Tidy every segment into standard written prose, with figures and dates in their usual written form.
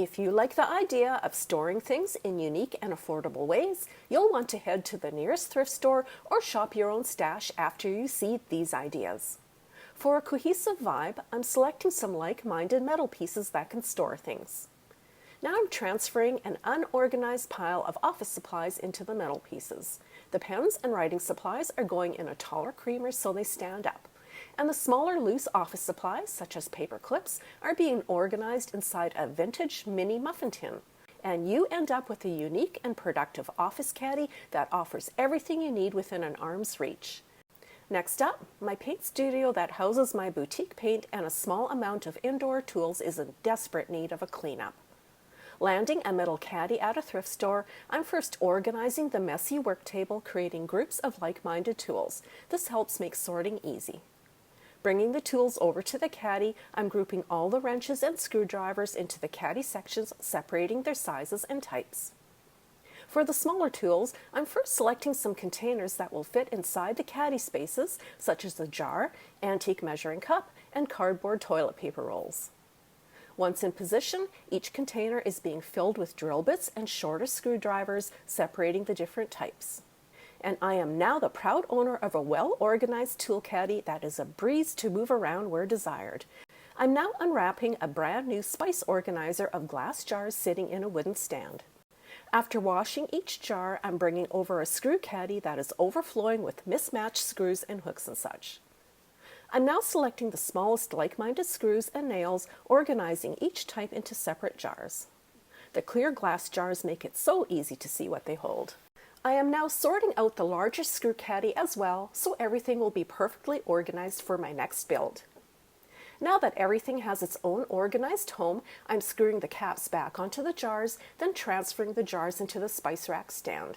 If you like the idea of storing things in unique and affordable ways, you'll want to head to the nearest thrift store or shop your own stash after you see these ideas. For a cohesive vibe, I'm selecting some like-minded metal pieces that can store things. Now I'm transferring an unorganized pile of office supplies into the metal pieces. The pens and writing supplies are going in a taller creamer so they stand up. And the smaller loose office supplies, such as paper clips, are being organized inside a vintage mini muffin tin. And you end up with a unique and productive office caddy that offers everything you need within an arm's reach. Next up, my paint studio that houses my boutique paint and a small amount of indoor tools is in desperate need of a cleanup. Landing a metal caddy at a thrift store, I'm first organizing the messy work table, creating groups of like-minded tools. This helps make sorting easy. Bringing the tools over to the caddy, I'm grouping all the wrenches and screwdrivers into the caddy sections, separating their sizes and types. For the smaller tools, I'm first selecting some containers that will fit inside the caddy spaces, such as a jar, antique measuring cup, and cardboard toilet paper rolls. Once in position, each container is being filled with drill bits and shorter screwdrivers, separating the different types. And I am now the proud owner of a well-organized tool caddy that is a breeze to move around where desired. I'm now unwrapping a brand new spice organizer of glass jars sitting in a wooden stand. After washing each jar, I'm bringing over a screw caddy that is overflowing with mismatched screws and hooks and such. I'm now selecting the smallest like-minded screws and nails, organizing each type into separate jars. The clear glass jars make it so easy to see what they hold. I am now sorting out the larger screw caddy as well, so everything will be perfectly organized for my next build. Now that everything has its own organized home, I'm screwing the caps back onto the jars, then transferring the jars into the spice rack stand.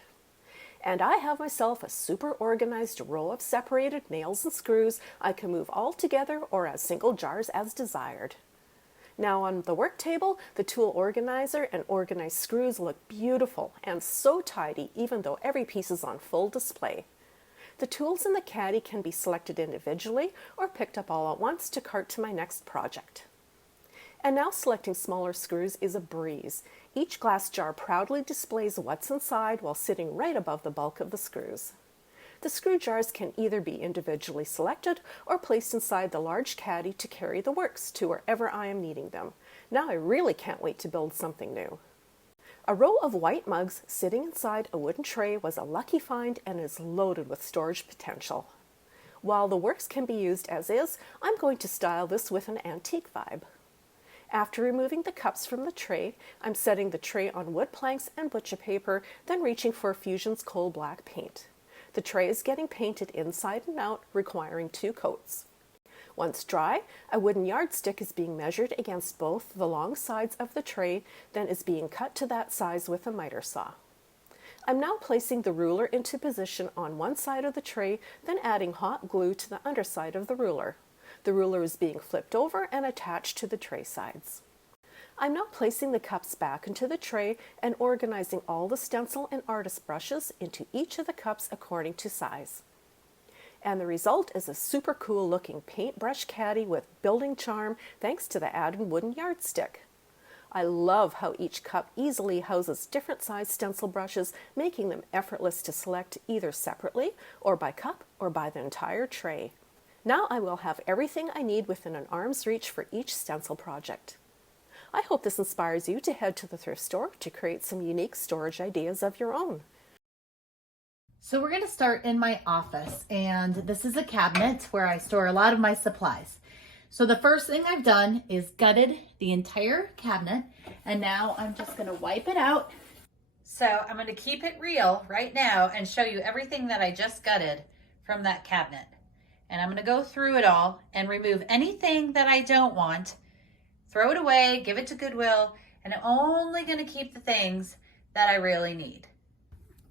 And I have myself a super organized row of separated nails and screws I can move all together or as single jars as desired. Now on the work table, the tool organizer and organized screws look beautiful and so tidy even though every piece is on full display. The tools in the caddy can be selected individually or picked up all at once to cart to my next project. And now selecting smaller screws is a breeze. Each glass jar proudly displays what's inside while sitting right above the bulk of the screws. The screw jars can either be individually selected or placed inside the large caddy to carry the works to wherever I am needing them. Now I really can't wait to build something new. A row of white mugs sitting inside a wooden tray was a lucky find and is loaded with storage potential. While the works can be used as is, I'm going to style this with an antique vibe. After removing the cups from the tray, I'm setting the tray on wood planks and butcher paper, then reaching for Fusion's coal black paint. The tray is getting painted inside and out, requiring 2 coats. Once dry, a wooden yardstick is being measured against both the long sides of the tray, then is being cut to that size with a miter saw. I'm now placing the ruler into position on one side of the tray, then adding hot glue to the underside of the ruler. The ruler is being flipped over and attached to the tray sides. I'm now placing the cups back into the tray and organizing all the stencil and artist brushes into each of the cups according to size. And the result is a super cool looking paintbrush caddy with building charm thanks to the added wooden yardstick. I love how each cup easily houses different size stencil brushes, making them effortless to select either separately or by cup or by the entire tray. Now I will have everything I need within an arm's reach for each stencil project. I hope this inspires you to head to the thrift store to create some unique storage ideas of your own. So we're going to start in my office, and this is a cabinet where I store a lot of my supplies. So the first thing I've done is gutted the entire cabinet, and now I'm just going to wipe it out. So I'm going to keep it real right now and show you everything that I just gutted from that cabinet. And I'm going to go through it all and remove anything that I don't want, throw it away, give it to Goodwill, and I'm only going to keep the things that I really need.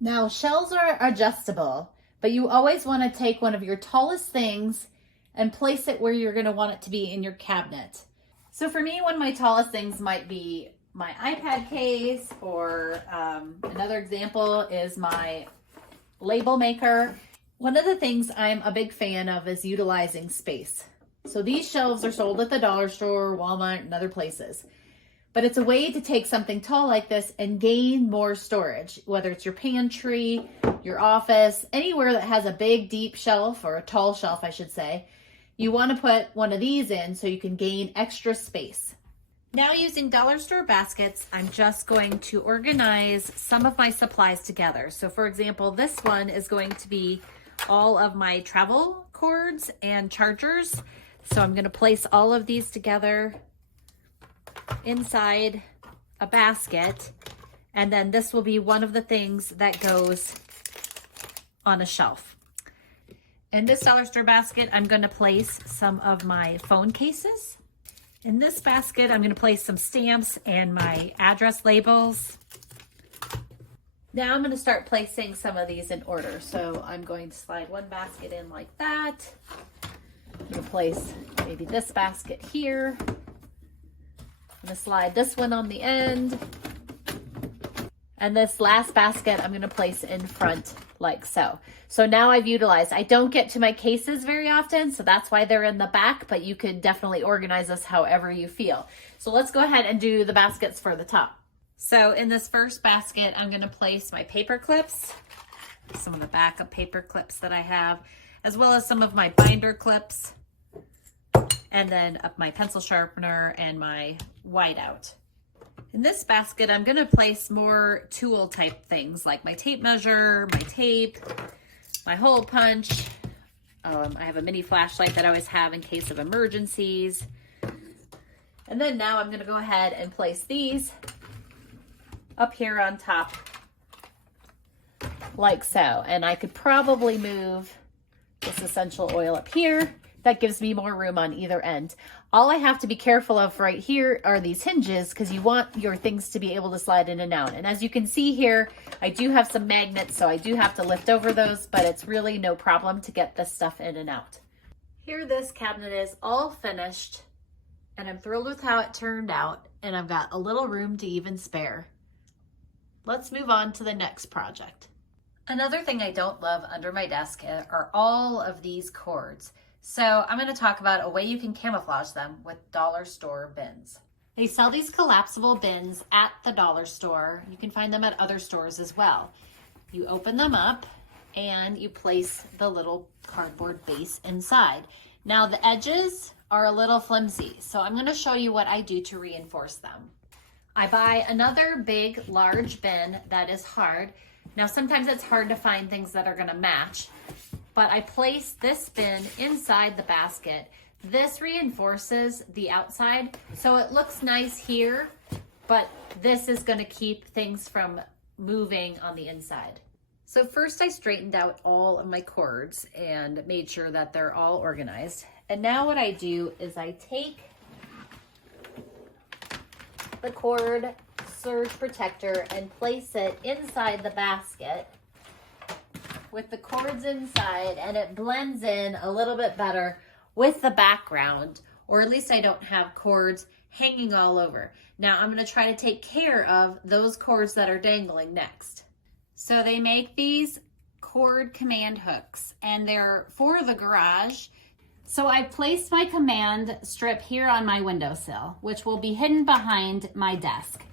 Now, shelves are adjustable, but you always want to take one of your tallest things and place it where you're going to want it to be in your cabinet. So for me, one of my tallest things might be my iPad case, or another example is my label maker. One of the things I'm a big fan of is utilizing space. So these shelves are sold at the dollar store, Walmart, and other places. but it's a way to take something tall like this and gain more storage, whether it's your pantry, your office, anywhere that has a big, deep shelf, or a tall shelf, I should say. You want to put one of these in so you can gain extra space. Now, using dollar store baskets, I'm just going to organize some of my supplies together. So for example, this one is going to be all of my travel cords and chargers. So I'm going to place all of these together inside a basket. And then this will be one of the things that goes on a shelf. In this dollar store basket, I'm going to place some of my phone cases. In this basket, I'm going to place some stamps and my address labels. Now I'm going to start placing some of these in order. So I'm going to slide one basket in like that. I'm going to place maybe this basket here. I'm going to slide this one on the end. And this last basket I'm going to place in front like so. So now I've utilized, I don't get to my cases very often, so that's why they're in the back, but you could definitely organize this however you feel. So let's go ahead and do the baskets for the top. So in this first basket, I'm going to place my paper clips, some of the backup paper clips that I have, as well as some of my binder clips, and then up my pencil sharpener and my whiteout. In this basket, I'm going to place more tool type things like my tape measure, my tape, my hole punch. I have a mini flashlight that I always have in case of emergencies. And then now I'm going to go ahead and place these up here on top like so. And I could probably move this essential oil up here. That gives me more room on either end. All I have to be careful of right here are these hinges, because you want your things to be able to slide in and out. And as you can see here, I do have some magnets, so I do have to lift over those, but it's really no problem to get this stuff in and out. Here this cabinet is all finished, and I'm thrilled with how it turned out, and I've got a little room to even spare. Let's move on to the next project. Another thing I don't love under my desk are all of these cords. So I'm going to talk about a way you can camouflage them with dollar store bins. They sell these collapsible bins at the dollar store. You can find them at other stores as well. You open them up and you place the little cardboard base inside. Now the edges are a little flimsy, so I'm going to show you what I do to reinforce them. I buy another big, large bin that is hard. Now sometimes it's hard to find things that are going to match, but I place this bin inside the basket. This reinforces the outside, so it looks nice here, but this is going to keep things from moving on the inside. So first I straightened out all of my cords and made sure that they're all organized. And now what I do is I take the cord surge protector and place it inside the basket with the cords inside, and it blends in a little bit better with the background, or at least I don't have cords hanging all over. Now I'm going to try to take care of those cords that are dangling next. So they make these cord command hooks, and they're for the garage. So I placed my command strip here on my windowsill, which will be hidden behind my desk.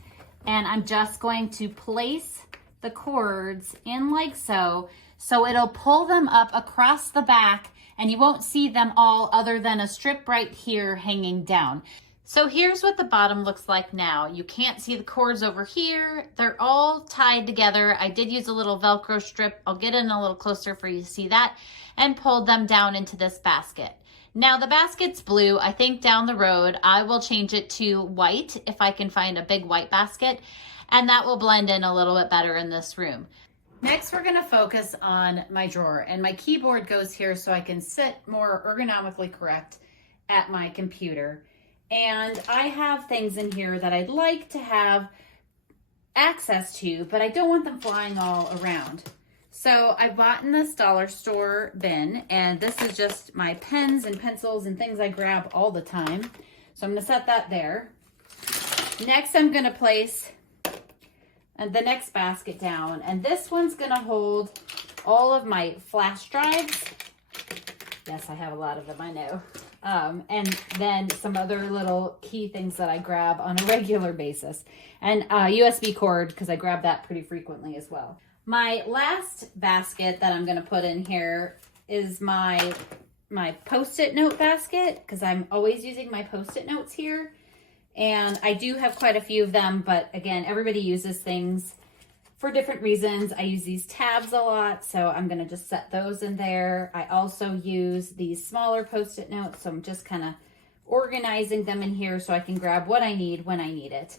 And I'm just going to place the cords in like so, so it'll pull them up across the back and you won't see them all other than a strip right here hanging down. So here's what the bottom looks like now. You can't see the cords over here. They're all tied together. I did use a little Velcro strip. I'll get in a little closer for you to see that, and pulled them down into this basket. Now the basket's blue. I think down the road I will change it to white if I can find a big white basket, and that will blend in a little bit better in this room. Next, we're gonna focus on my drawer, and my keyboard goes here so I can sit more ergonomically correct at my computer. And I have things in here that I'd like to have access to, but I don't want them flying all around. So I bought in this dollar store bin, and this is just my pens and pencils and things I grab all the time. So I'm gonna set that there. Next, I'm gonna place the next basket down, and this one's gonna hold all of my flash drives. Yes, I have a lot of them, I know. And then some other little key things that I grab on a regular basis. And a USB cord, because I grab that pretty frequently as well. My last basket that I'm going to put in here is my Post-it note basket, because I'm always using my Post-it notes here. And I do have quite a few of them, but again, everybody uses things for different reasons. I use these tabs a lot, so I'm going to just set those in there. I also use these smaller Post-it notes, so I'm just kind of organizing them in here so I can grab what I need when I need it.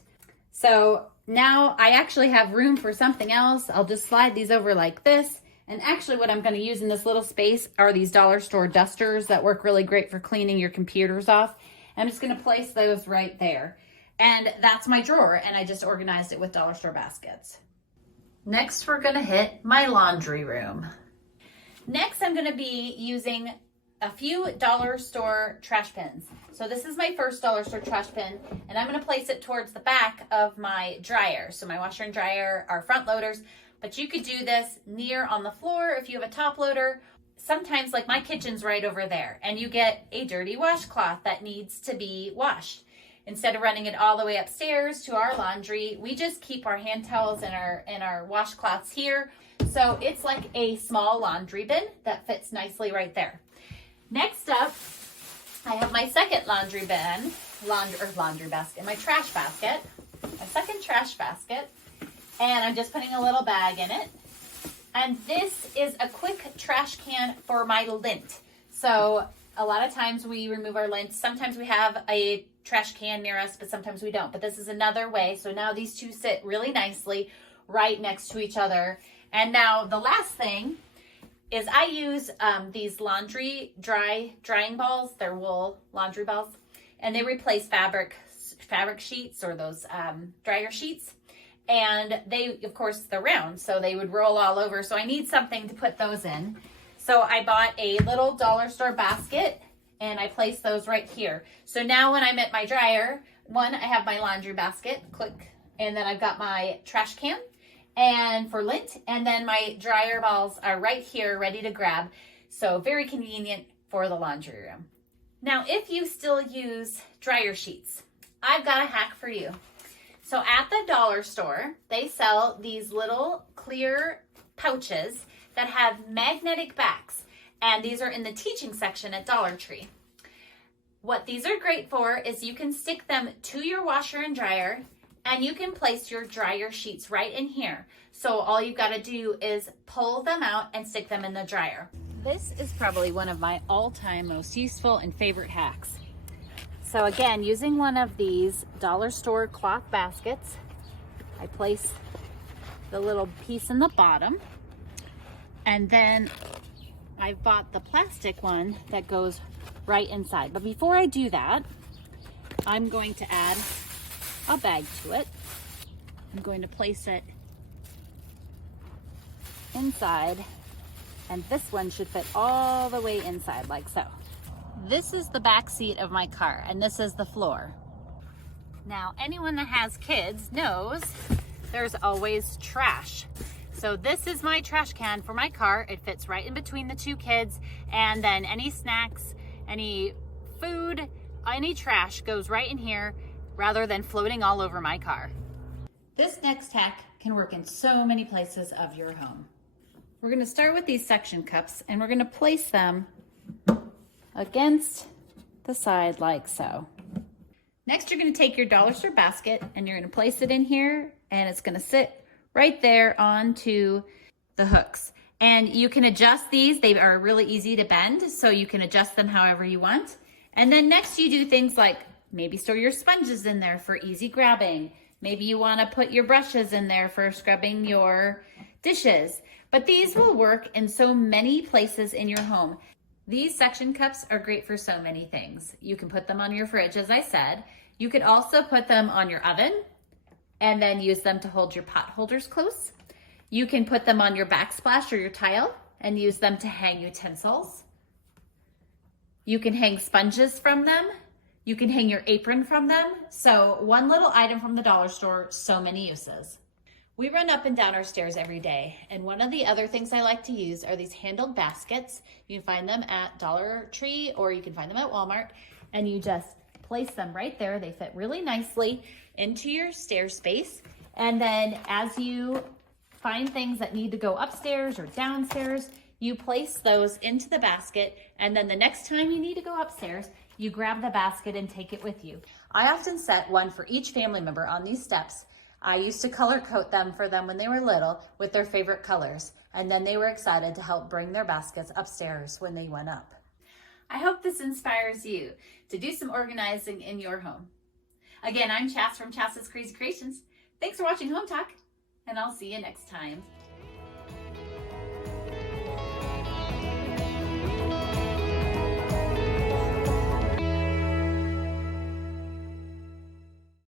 So now I actually have room for something else. I'll just slide these over like this. And actually what I'm going to use in this little space are these dollar store dusters that work really great for cleaning your computers off. I'm just going to place those right there. And that's my drawer, and I just organized it with dollar store baskets. Next, we're going to hit my laundry room. Next, I'm going to be using a few dollar store trash bins. So this is my first dollar store trash bin, and I'm going to place it towards the back of my dryer. So my washer and dryer are front loaders, but you could do this near on the floor if you have a top loader. Sometimes, like my kitchen's right over there, and you get a dirty washcloth that needs to be washed. Instead of running it all the way upstairs to our laundry, we just keep our hand towels and our washcloths here. So it's like a small laundry bin that fits nicely right there. Next up, I have my second laundry bin, laundry basket, my trash basket, my second trash basket, and I'm just putting a little bag in it. And this is a quick trash can for my lint. So a lot of times we remove our lint. Sometimes we have a trash can near us, but sometimes we don't. But this is another way. So now these two sit really nicely right next to each other. And now the last thing is I use these drying balls. They're wool laundry balls, and they replace fabric sheets or those dryer sheets. And they, of course, they're round, so they would roll all over. So I need something to put those in. So I bought a little dollar store basket, and I placed those right here. So now when I'm at my dryer, I have my laundry basket, click, and then I've got my trash can and for lint, and then my dryer balls are right here ready to grab. So very convenient for the laundry room. Now, if you still use dryer sheets, I've got a hack for you. So at the dollar store, they sell these little clear pouches that have magnetic backs, and these are in the teaching section at Dollar Tree. What these are great for is you can stick them to your washer and dryer, and you can place your dryer sheets right in here. So all you've got to do is pull them out and stick them in the dryer. This is probably one of my all-time most useful and favorite hacks. So again, using one of these dollar store cloth baskets, I place the little piece in the bottom, and then I bought the plastic one that goes right inside. But before I do that, I'm going to add a bag to it. I'm going to place it inside, and this one should fit all the way inside like so. This is the back seat of my car, and this is the floor. Now, anyone that has kids knows there's always trash. So this is my trash can for my car. It fits right in between the two kids, and then any snacks, any food, any trash goes right in here rather than floating all over my car. This next hack can work in so many places of your home. We're going to start with these suction cups, and we're going to place them against the side like so. Next, you're going to take your dollar store basket and you're going to place it in here, and it's going to sit right there onto the hooks. And you can adjust these. They are really easy to bend, so you can adjust them however you want. And then next you do things like maybe store your sponges in there for easy grabbing. Maybe you want to put your brushes in there for scrubbing your dishes. But these will work in so many places in your home. These suction cups are great for so many things. You can put them on your fridge, as I said. You could also put them on your oven and then use them to hold your pot holders close. You can put them on your backsplash or your tile and use them to hang utensils. You can hang sponges from them. You can hang your apron from them. So one little item from the dollar store, so many uses. We run up and down our stairs every day, and one of the other things I like to use are these handled baskets. You can find them at Dollar Tree or you can find them at Walmart, and you just place them right there. They fit really nicely into your stair space, and then as you find things that need to go upstairs or downstairs, you place those into the basket, and then the next time you need to go upstairs, you grab the basket and take it with you. I often set one for each family member on these steps. I used to color code them for them when they were little with their favorite colors, and then they were excited to help bring their baskets upstairs when they went up. I hope this inspires you to do some organizing in your home. Again, I'm Chas from Chas's Crazy Creations. Thanks for watching Home Talk, and I'll see you next time.